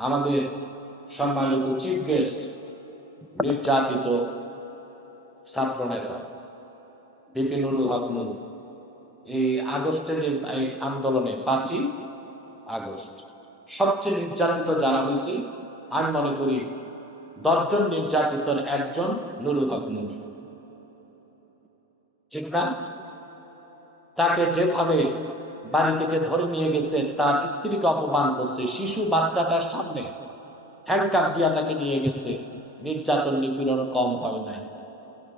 আমাদের সম্মানিত chief guest নির্যাতিত ছাত্রনেতা বিপিনুরুল হক এই আগস্টের এই- এই আন্দোলনে পাঁচই আগস্ট। সবচেয়ে নির্যাতিত যারা হয়েছে, আমি মনে করি দশজন নির্যাতিতর একজন নুরুল হক নূর ঠিক না? তাকে যেভাবে বাড়ি থেকে ধরে নিয়ে গেছে, তার স্ত্রীকে অপমান করছে, শিশু বাচ্চাটার সামনে হ্যান্ডকাপ দিয়া তাকে নিয়ে গেছে। নির্যাতন নিপীড়ন কম হয় নাই।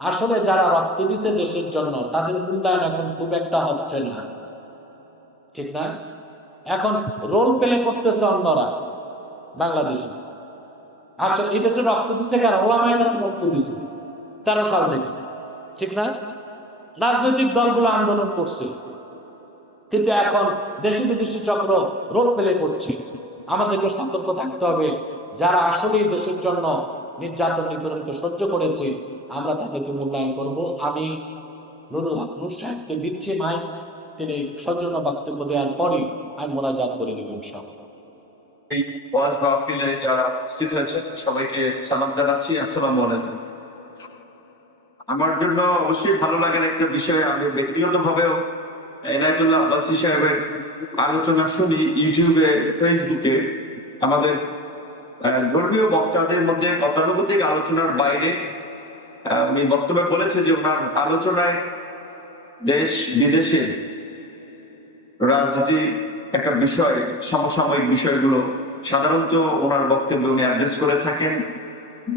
আসলে যারা রক্ত দিছে দেশের জন্য, তাদের মূল্যায়ন এখন খুব একটা হচ্ছে না। ঠিক না? এখন রোল প্লে করতেছে অন্যরা বাংলাদেশে। আচ্ছা এই দেশে রক্ত দিচ্ছে কেন? ওলামায় কেন রক্ত দিছে তেরো সাল থেকে। ঠিক না? রাজনৈতিক দলগুলো আন্দোলন করছে। কিন্তু এখন দেশি বিদেশি চক্র রোল প্লে করছে। আমাদেরকে সতর্ক থাকতে হবে। যারা আসলেই দেশের জন্য নির্যাতন নিপীড়নকে সহ্য করেছে, আমরা তাদেরকে মূল্যায়ন করব। আমি নুরুল হক নুর সাহেবকে দিচ্ছি মাই তিনি সৌজন্য বক্তব্য দেওয়ার পরই আমি মোনাজাত করে দেবেন সব এই যারা সবাইকে জানাচ্ছি। আমার জন্য অবশ্যই ভালো লাগার একটা বিষয় আমি ব্যক্তিগতভাবেও এনায়তুল্লাহ আব্বাসী সাহেবের আলোচনা শুনি ইউটিউবে, ফেসবুকে আমাদের ধর্মীয় বক্তাদের মধ্যে গতানুগতিক আলোচনার বাইরে উনি বক্তব্যে বলেছে যে ওনার আলোচনায় দেশ বিদেশে রাজনীতি একটা বিষয়, সমসাময়িক বিষয়গুলো, সাধারণত ওনার বক্তব্যে উনি অ্যাড্রেস করে থাকেন।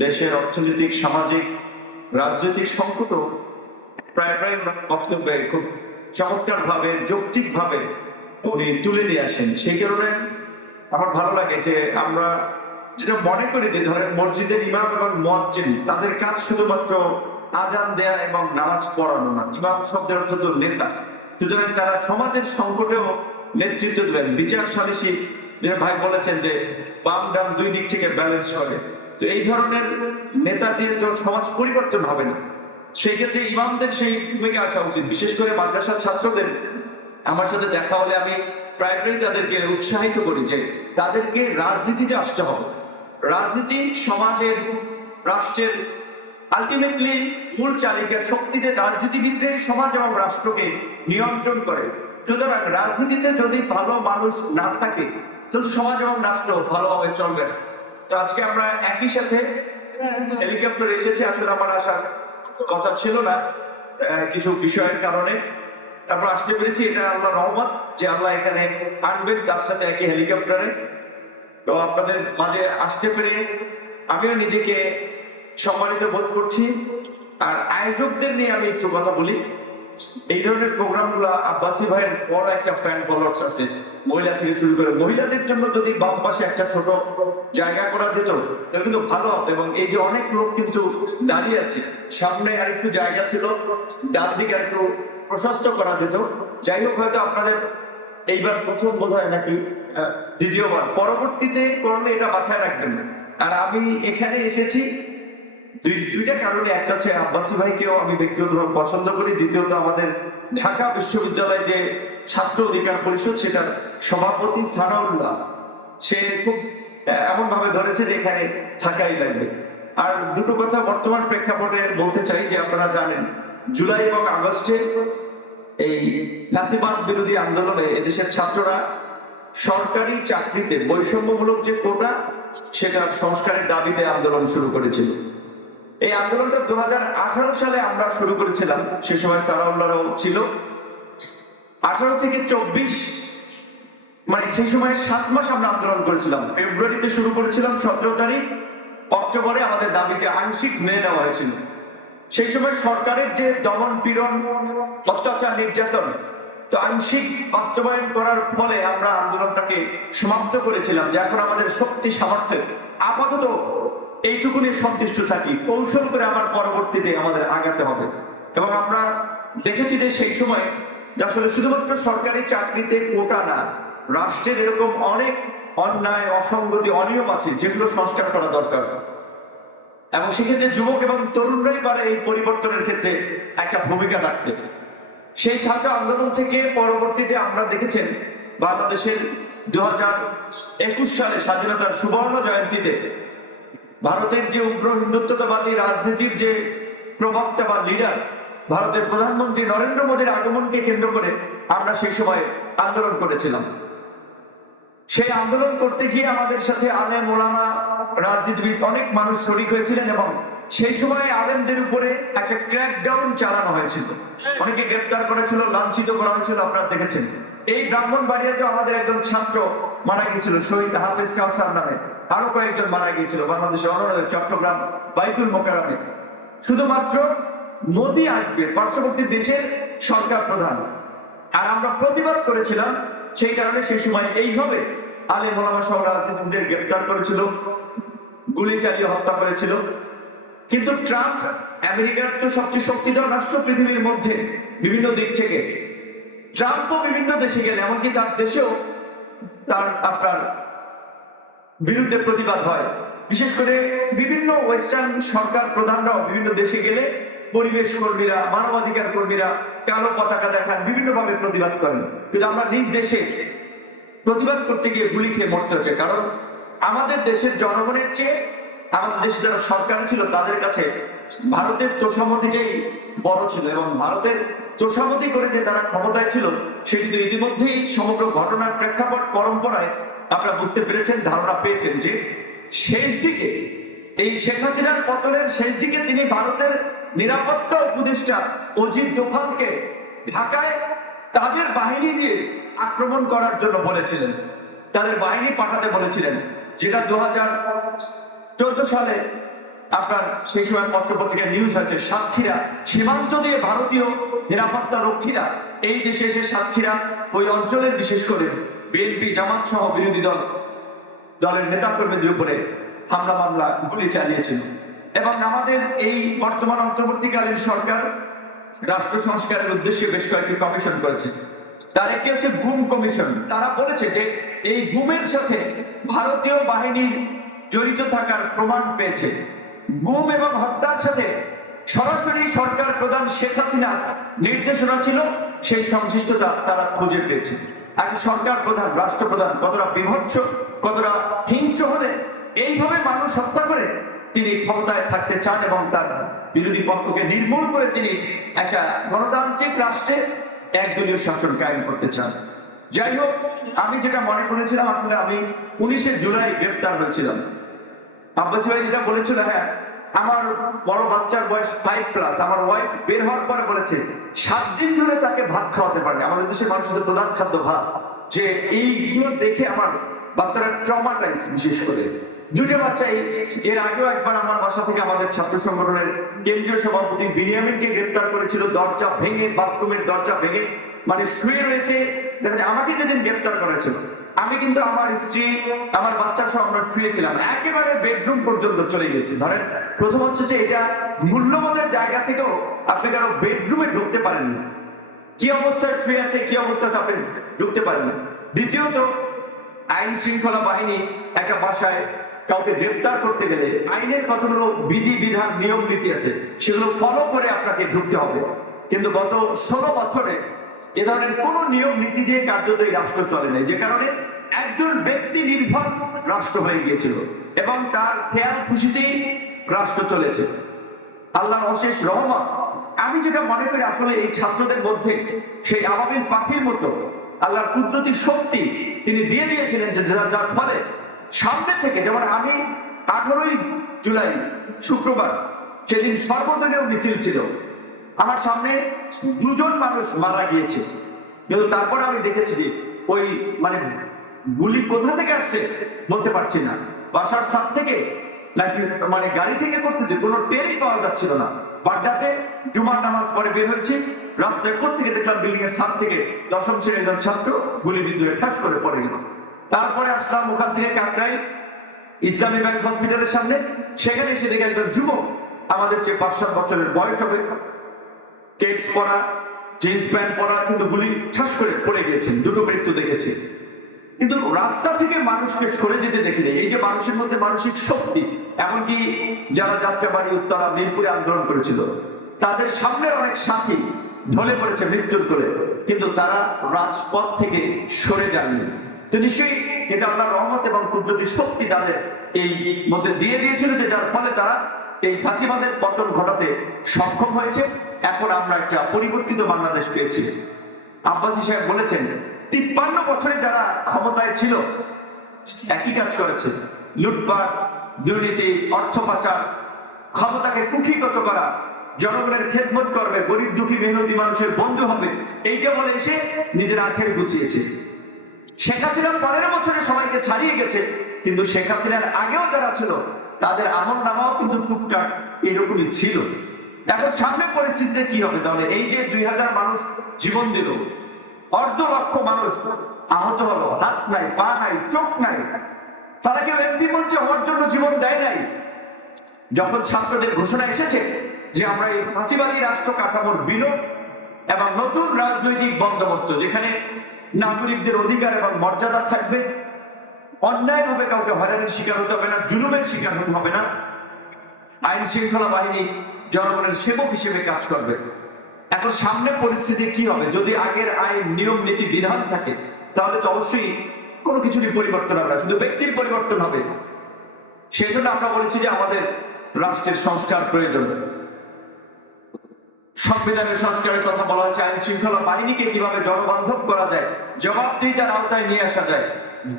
দেশের অর্থনৈতিক, সামাজিক, রাজনৈতিক সংকটও প্রায় প্রায় ওনার বক্তব্যে খুব চমৎকার ভাবে যৌক্তিক ভাবে উনি তুলে নিয়ে আসেন। সেই কারণে আমার ভালো লাগে যে আমরা যেটা মনে করি যে ধরেন মসজিদের ইমাম এবং মসজিদ, তাদের কাজ শুধুমাত্র আজান দেয়া এবং নামাজ পড়ানো না। ইমাম শব্দের অর্থ তো নেতা। সুতরাং তারা সমাজের সংকটেও নেতৃত্ব দিলেন। বিচার সালিসি ভাই বলেছেন যে বাম ডান দুই দিক থেকে ব্যালেন্স করে। তো এই ধরনের নেতা দিয়ে তো সমাজ পরিবর্তন হবে না। সেই ক্ষেত্রে ইমামদের সেই ভূমিকা আসা উচিত বিশেষ করে মাদ্রাসার ছাত্রদের। আমার সাথে দেখা হলে আমি প্রায় প্রায় তাদেরকে উৎসাহিত করি যে তাদেরকে রাজনীতিতে আসতে হবে। রাজনীতি সমাজের রাষ্ট্রের আলটিমেটলি মূল চালিকার শক্তিতে রাজনীতিবিদরাই সমাজ এবং রাষ্ট্রকে নিয়ন্ত্রণ করে। সুতরাং রাজনীতিতে যদি ভালো মানুষ না থাকে তাহলে সমাজ এবং রাষ্ট্র ভালোভাবে চলবে না। তো আজকে আমরা একই সাথে হেলিকপ্টার এসেছে আসলে আমার আসার কথা ছিল না কিছু বিষয়ের কারণে। তারপর আসতে পেরেছি, এটা আল্লাহ রহমত যে আল্লাহ এখানে আনবেন তার সাথে একই হেলিকপ্টারে। তো আপনাদের মাঝে আসতে পেরে আমিও নিজেকে সম্মানিত বোধ করছি। আর আয়োজকদের নিয়ে আমি একটু কথা বলি। এই ধরনের প্রোগ্রামগুলো আব্বাসী ভাইয়ের বড় একটা ফ্যান ফলোয়ার্স আছে। মহিলা থেকে শুরু করে মহিলাদের জন্য যদি বাম পাশে একটা ছোট জায়গা করা যেত, তাহলে কিন্তু ভালো হতো এবং এই যে অনেক লোক কিন্তু দাঁড়িয়ে আছে, সামনে আর একটু জায়গা ছিল, ডান দিকে একটু প্রশস্ত করা যেত। যাই হোক, হয়তো আপনাদের এইবার প্রথম বোধ হয় নাকি দ্বিতীয়বার। পরবর্তীতে করলে এটা মাথায় রাখবেন। আর আমি এখানে এসেছি দুইটা কারণে একটা হচ্ছে আব্বাসী ভাইকেও আমি ব্যক্তিগতভাবে পছন্দ করি, দ্বিতীয়ত আমাদের ঢাকা বিশ্ববিদ্যালয়ে যে ছাত্র অধিকার পরিষদ, সেটার সভাপতি সানাউল্লাহ, সে খুব এমন ভাবে ধরেছে যে এখানে থাকাই লাগবে। আর দুটো কথা বর্তমান প্রেক্ষাপটে বলতে চাই, যে আপনারা জানেন, জুলাই এবং আগস্টে এই ফ্যাসিবাদ বিরোধী আন্দোলনে এদেশের ছাত্ররা সরকারি চাকরিতে বৈষম্যমূলক যে কোটা সেটা সংস্কারের দাবিতে আন্দোলন শুরু করেছিল। এই আন্দোলনটা দুহাজার আঠারো সালে আমরা শুরু করেছিলাম। সে সময় সারাউল্লাহরাও ছিল। আঠারো থেকে চব্বিশ মানে সেই সময় সাত মাস আমরা আন্দোলন করেছিলাম। ফেব্রুয়ারিতে শুরু করেছিলাম, সতেরো তারিখ। অক্টোবরে আমাদের দাবিতে আংশিক মেনে নেওয়া হয়েছিল। সেই সময় সরকারের যে দমন পীড়ন, অত্যাচার, নির্যাতন, তো আংশিক বাস্তবায়ন করার ফলে আমরা আন্দোলনটাকে সমাপ্ত করেছিলাম। যে এখন আমাদের শক্তি সামর্থ্য আপাতত এইটুকুনি সন্তুষ্ট থাকি, কৌশল করে আমার পরবর্তীতে আমাদের আগাতে হবে। এবং আমরা দেখেছি যে সেই সময় আসলে শুধুমাত্র সরকারি চাকরিতে কোটা না রাষ্ট্রের এরকম অনেক অন্যায়, অসঙ্গতি, অনিয়ম আছে, যেগুলো সংস্কার করা দরকার। এবং সেক্ষেত্রে যুবক এবং তরুণরাই পারে এই পরিবর্তনের ক্ষেত্রে একটা ভূমিকা রাখতে। সেই ছাত্র আন্দোলন থেকে পরবর্তীতে আমরা দেখেছেন, বাংলাদেশের দু সালে স্বাধীনতার সুবর্ণ জয়ন্তীতে ভারতের যে উগ্র হিন্দুত্ববাদী রাজনীতির যে প্রবক্তা বা লিডার ভারতের প্রধানমন্ত্রী নরেন্দ্র মোদীর আগমনকে কেন্দ্র করে আমরা সেই সময় আন্দোলন করেছিলাম। সেই আন্দোলন করতে গিয়ে আমাদের সাথে আলেম, ওলামা, রাজনীতিবিদ অনেক মানুষ শরিক হয়েছিলেন এবং সেই সময় আলেমদের উপরে একটা ক্র্যাকডাউন চালানো হয়েছিল। অনেকে গ্রেপ্তার করেছিল, লাঞ্ছিত করা হয়েছিল, আপনারা দেখেছেন। এই ব্রাহ্মণ বাড়িয়াতে আমাদের একজন ছাত্র মারা গিয়েছিল। শহীদ হাফেজ কাউসার নামে আরও কয়েকজন মারা গিয়েছিল বাংলাদেশের অন্যান্য চট্টগ্রাম বাইতুল মোকারামে শুধুমাত্র মোদী আসবে, পার্শ্ববর্তী দেশের সরকার প্রধান। আর আমরা প্রতিবাদ করেছিলাম, সেই কারণে সেই সময় এইভাবে আলে মোলামা সহ রাজনীতিদের গ্রেপ্তার করেছিল, গুলি চালিয়ে হত্যা করেছিল। কিন্তু ট্রাম্প, আমেরিকার তো সবচেয়ে শক্তিধর রাষ্ট্র পৃথিবীর মধ্যে বিভিন্ন দিক থেকে। ট্রাম্পও বিভিন্ন দেশে গেলে এমনকি তার দেশেও তার আপনার বিরুদ্ধে প্রতিবাদ হয়। বিশেষ করে বিভিন্ন ওয়েস্টার্ন সরকার প্রধানরাও বিভিন্ন দেশে গেলে পরিবেশ কর্মীরা, মানবাধিকার কর্মীরা কালো পতাকা দেখান, বিভিন্নভাবে প্রতিবাদ করেন। কিন্তু আমরা নিজ দেশে প্রতিবাদ করতে গিয়ে গুলি খেয়ে মরতে হচ্ছে। কারণ আমাদের দেশের জনগণের চেয়ে আমাদের দেশে যারা সরকার ছিল, তাদের কাছে ভারতের তোষামতিটাই বড় ছিল এবং ভারতের তোষামতি করে যে তারা ক্ষমতায় ছিল, সে কিন্তু ইতিমধ্যেই সমগ্র ঘটনার প্রেক্ষাপট, পরম্পরায় আপনারা বুঝতে পেরেছেন, ধারণা পেয়েছেন যে শেষ দিকে এই শেখ হাসিনার পতনের শেষ দিকে তিনি ভারতের নিরাপত্তা উপদেষ্টা অজিত দোভালকে ঢাকায় তাদের বাহিনী দিয়ে আক্রমণ করার জন্য বলেছিলেন। তাদের বাহিনী পাঠাতে বলেছিলেন, যেটা দু হাজার চোদ্দ সালে আপনার সেই সময় পত্রপত্রিকায় নিউজ আছে সাক্ষীরা সীমান্ত দিয়ে ভারতীয় নিরাপত্তা রক্ষীরা, এই দেশে এসে সাতক্ষীরা, ওই অঞ্চলের বিশেষ করে বিএনপি জামাত সহ বিরোধী দল, দলের নেতাকর্মীদের উপরে হামলা, মামলা, গুলি চালিয়েছিল। এবং আমাদের এই বর্তমান অন্তর্বর্তীকালীন সরকার রাষ্ট্র সংস্কারের উদ্দেশ্যে বেশ কয়েকটি কমিশন করেছে। তার একটি হচ্ছে গুম কমিশন তারা বলেছে যে এই গুমের সাথে ভারতীয় বাহিনীর জড়িত থাকার প্রমাণ পেয়েছে। গুম এবং হত্যার সাথে সরাসরি সরকার প্রধান শেখ হাসিনার নির্দেশনা ছিল, সেই সংশ্লিষ্টতা তারা খুঁজে পেয়েছে। এখন সরকার প্রধান, রাষ্ট্রপ্রধান কতটা বিভৎস, কতটা হিংস্র হলে এইভাবে মানুষ হত্যা করে তিনি ক্ষমতায় থাকতে চান এবং তার বিরোধী পক্ষকে নির্মূল করে তিনি একটা গণতান্ত্রিক রাষ্ট্রে একদলীয় শাসন কায়েম করতে চান। যাই হোক, আমি যেটা মনে করেছিলাম, আসলে আমি উনিশে জুলাই গ্রেপ্তার হয়েছিলাম। আব্বাসী ভাই যেটা বলেছিল হ্যাঁ আমার বড় বাচ্চার বয়স ফাইভ প্লাস আমার ওয়াইফ বের হওয়ার পরে বলেছে, সাত দিন ধরে তাকে ভাত খাওয়াতে পারেনি। আমাদের দেশের মানুষের প্রধান খাদ্য ভাত। যে এইগুলো দেখে আমার বাচ্চারা ট্রমাটাইজ বিশেষ করে। দুটো বাচ্চা এর আগেও একবার আমার বাসা থেকে আমাদের ছাত্র সংগঠনের কেন্দ্রীয় সভাপতি বিনিয়ামিনকে গ্রেপ্তার করেছিল, দরজা ভেঙে, বাথরুমের দরজা ভেঙে মানে শুয়ে রয়েছে। দেখেন, আমাকে যেদিন গ্রেপ্তার করেছিল আমি কিন্তু আমার স্ত্রী, আমার বাচ্চা সহ আমরা শুয়েছিলাম। একেবারে বেডরুম পর্যন্ত চলে গেছি। ধরেন, প্রথম হচ্ছে যে এটা মূল্যবোধের জায়গা থেকেও আপনি কারও বেডরুমে ঢুকতে পারেন না। কি অবস্থায় শুয়ে আছে, কি অবস্থায় আপনি ঢুকতে পারেন না। দ্বিতীয়ত, আইন শৃঙ্খলা বাহিনী একটা বাসায় কাউকে গ্রেপ্তার করতে গেলে আইনের কতগুলো বিধি, বিধান, নিয়ম নীতি আছে, সেগুলো ফলো করে আপনাকে ঢুকতে হবে। কিন্তু গত ষোলো বছরে এ ধরনের কোনো নিয়ম নীতি দিয়ে কার্যত এই রাষ্ট্র চলে নাই। যে কারণে একজন ব্যক্তি নির্ভর রাষ্ট্র হয়ে গিয়েছিল এবং তার খেয়াল খুশিতেই রাষ্ট্র চলেছে। আল্লাহর অশেষ রহমত। আমি যেটা মনে করি আসলে এই ছাত্রদের মধ্যে সেই আবাবিল পাখির মতো আল্লাহর কুদরতি শক্তি তিনি দিয়ে দিয়েছিলেন যার ফলে সামনে থেকে যেমন আমি আঠারোই জুলাই শুক্রবার সেদিন সর্বদলীয় মিছিল ছিল। আমার সামনে দুজন মানুষ মারা গিয়েছে। কিন্তু তারপরে আমি দেখেছি যে ওই মানে গুলি কোথা থেকে আসছে বলতে পারছি না। বাসার ছাদ থেকে নাকি মানে গাড়ি থেকে করতেছে কোনো টেরই পাওয়া যাচ্ছিল না। বাড্ডাতে জুমার নামাজ পরে বের হচ্ছি রাস্তায় কোথ থেকে দেখলাম বিল্ডিং এর ছাদ থেকে দশম শ্রেণির একজন ছাত্র গুলি বিদ্যুৎ ঠাস করে পড়ে গেল। তারপরে আসলাম ওখান থেকে কাকরাই ইসলামী ব্যাংক হসপিটালের সামনে। সেখানে এসে দেখে একজন যুবক আমাদের চেয়ে পাঁচ সাত বছরের বয়স হবে। কেটস পরা, জিন্স প্যান্ট পরা, কিন্তু গুলি ঠাস করে পড়ে গিয়েছেন দুটো মৃত্যু দেখেছি। কিন্তু রাস্তা থেকে মানুষকে সরে যেতে দেখিনি। এই যে মানুষের মধ্যে মানসিক শক্তি, এমনকি যারা যাত্রাবাড়ি, উত্তরা, মিরপুরে আন্দোলন করেছিল, তাদের সামনের অনেক সাথী ঢলে পড়েছে মৃত্যুর করে কিন্তু তারা রাজপথ থেকে সরে যাননি তো নিশ্চয়ই এটা আল্লাহর রহমত এবং কুদরতি শক্তি তাদের এই মধ্যে দিয়ে দিয়েছিল যে যার ফলে তারা এই ফাঁসিবাদের পতন ঘটাতে সক্ষম হয়েছে। এখন আমরা একটা পরিবর্তিত বাংলাদেশ পেয়েছি। আব্বাসী সাহেব বলেছেন, তিপ্পান্ন বছরে যারা ক্ষমতায় ছিল, একই কাজ করেছে। লুটপাট, দুর্নীতি, অর্থ পাচার, ক্ষমতাকে কুক্ষিগত করা, জনগণের খেদমত করবে, গরিব দুঃখী মেহনতি মানুষের বন্ধু হবে এইটা বলে এসে নিজের আখের গুছিয়েছে। শেখ হাসিনা পনেরো বছরে সবাইকে ছাড়িয়ে গেছে, কিন্তু শেখ হাসিনার আগেও যারা ছিল তাদের আমল নামাও কিন্তু টুকটাক এরকমই ছিল। এখন সামনে পরিস্থিতিতে কি হবে? তাহলে এই যে দুই হাজার মানুষ জীবন দিল, অর্ধ লক্ষ মানুষ আহত হলো, হাত নাই, পা নাই, চোখ নাই, তারা কেউ এমপি মন্ত্রী হওয়ার জন্য জীবন দেয় নাই। যখন ছাত্রদের ঘোষণা এসেছে যে আমরা এই ফাঁসিবাদী রাষ্ট্র কাঠামোর বিলোপ এবং নতুন রাজনৈতিক বন্দোবস্ত, যেখানে নাগরিকদের অধিকার এবং মর্যাদা থাকবে অন্যায়ভাবে কাউকে হয়রানির শিকার হতে হবে না, জুলুমের শিকার হতে হবে না। আইন শৃঙ্খলা বাহিনী জনগণের সেবক হিসেবে কাজ করবে। এখন সামনে পরিস্থিতি কি হবে? যদি আগের আইন, নিয়ম, নীতি, বিধান থাকে, তাহলে তো অবশ্যই কোনো কিছুরই পরিবর্তন হবে না, শুধু ব্যক্তির পরিবর্তন হবে। সেই জন্য আমরা বলেছি যে আমাদের রাষ্ট্রের সংস্কার প্রয়োজন। সংবিধানের সংস্কারের কথা বলা হয়েছে, আইন শৃঙ্খলা বাহিনীকে কীভাবে জনবান্ধব করা যায় জবাবদিহিতার আওতায় নিয়ে আসা যায়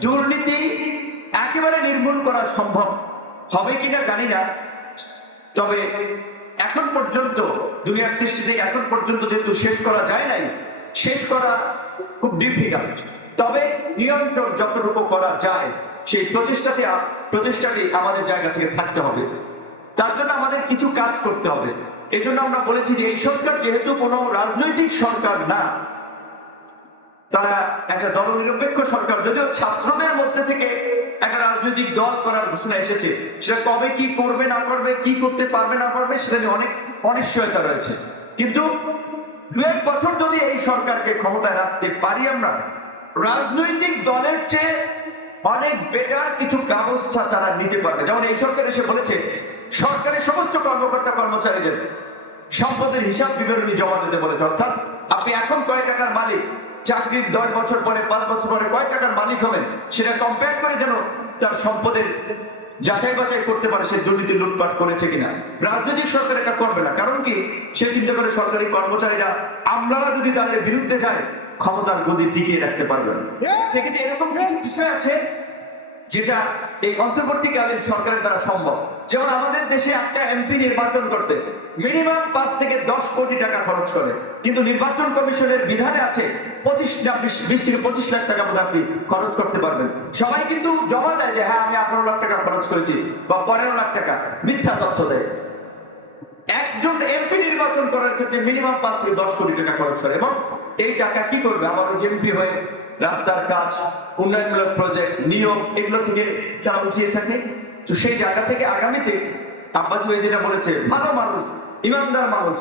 দুর্নীতি একেবারে নির্মূল করা সম্ভব হবে কিনা জানি না। তবে এখন পর্যন্ত, দুনিয়ার সৃষ্টি থেকে এখন পর্যন্ত যেহেতু শেষ করা যায় নাই, শেষ করা খুব ডিফিকাল্ট তবে নিয়ন্ত্রণ যতটুকু করা যায়, সেই প্রচেষ্টাতে প্রচেষ্টাটি আমাদের জায়গা থেকে থাকতে হবে। তার জন্য আমাদের কিছু কাজ করতে হবে। এই জন্য আমরা বলেছি যে এই সরকার যেহেতু কোনো রাজনৈতিক সরকার না তারা একটা দলনিরপেক্ষ সরকার, যদিও ছাত্রদের মধ্যে থেকে একটা রাজনৈতিক দল করার ঘোষণা এসেছে, সেটা কবে কি করবে, না করবে, কি করতে পারবে, না পারবে, সেটা নিয়ে অনেক অনিশ্চয়তা রয়েছে। কিন্তু দু এক বছর যদি এই সরকারকে ক্ষমতায় রাখতে পারি আমরা, রাজনৈতিক দলের চেয়ে অনেক বেটার কিছু ব্যবস্থা তারা নিতে পারবে। যেমন এই সরকার এসে বলেছে, সরকারের সমস্ত কর্মকর্তা কর্মচারীদের সম্পদের হিসাব বিবরণী জমা দিতে বলেছে। অর্থাৎ আপনি এখন কয় টাকার মালিক? চাকরির দশ বছর পরে পাঁচ বছর পরে কয় টাকার মালিক হবেন সেটা কম্পেয়ার করে যেন তার সম্পদের যাচাই বাছাই করতে পারে সে দুর্নীতি লুটপাট করেছে কিনা। রাজনৈতিক সরকার এটা করবে না কারণ কি? সে চিন্তা করে সরকারি কর্মচারীরা আমলারা যদি তাদের বিরুদ্ধে যায় ক্ষমতার গদি টিকিয়ে রাখতে পারবে না। এরকম কিছু বিষয় আছে যেটা এই অন্তর্বর্তীকালীন সরকারের দ্বারা সম্ভব। যেমন আমাদের দেশে একটা এমপি নির্বাচন করতে মিনিমাম পাঁচ থেকে দশ কোটি টাকা খরচ করে। কিন্তু নির্বাচন কমিশনের বিধানে আছে পঁচিশ বিশ- থেকে পঁচিশ লাখ টাকা মতো আপনি খরচ করতে পারবেন। সবাই কিন্তু জমা দেয় যে হ্যাঁ আমি আঠারো লাখ টাকা খরচ করেছি বা পনেরো লাখ টাকা। মিথ্যা তথ্য দেয়। একজন এমপি নির্বাচন করার ক্ষেত্রে মিনিমাম পাঁচ থেকে দশ কোটি টাকা খরচ করে। এবং এই টাকা কি করবে? ওই এমপি হয়ে রাস্তার কাজ, উন্নয়নমূলক প্রজেক্ট নিয়ম এগুলো থেকে তারা উঠিয়ে থাকে? তো সেই জায়গা থেকে আগামীতে আব্বাস ভাই যেটা বলেছে, ভালো মানুষ, ইমানদার মানুষ,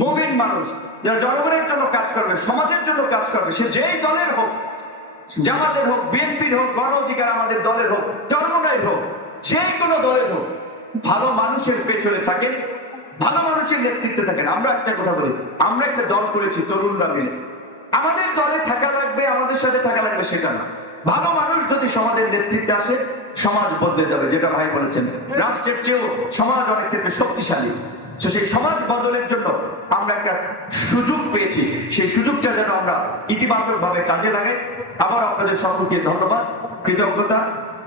মুমিন মানুষ, যারা জনগণের জন্য কাজ করবে, সমাজের জন্য কাজ করবে, সে যেই দলের হোক, জামাতের হোক, বিএনপির হোক, গণ অধিকার আমাদের দলের হোক, জনগণের হোক যে কোনো দলের হোক, ভালো মানুষের পেছনে থাকেন, ভালো মানুষের নেতৃত্বে থাকেন। আমরা একটা কথা বলি, আমরা একটা দল করেছি তরুণরা মিলে। আমাদের দলে থাকা লাগবে, আমাদের সাথে থাকা লাগবে সেটা না। ভালো মানুষ যদি সমাজের নেতৃত্বে আসে, সমাজ বদলে যাবে, যেটা ভাই বলেছেন। রাষ্ট্রের চেয়েও সমাজ অনেক ক্ষেত্রে শক্তিশালী। তো সেই সমাজ বদলের জন্য আমরা একটা সুযোগ পেয়েছি। সেই সুযোগটা যেন আমরা ইতিবাচক ভাবে কাজে লাগাই। আবার আপনাদের সকলকে ধন্যবাদ, কৃতজ্ঞতা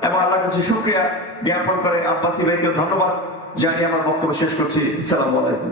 এবং আল্লাহর কাছে শুক্রিয়া জ্ঞাপন করে আব্বাসী ভাইকে ধন্যবাদ। জানিয়ে আমার বক্তব্য শেষ করছি। সালাম আলাইকুম।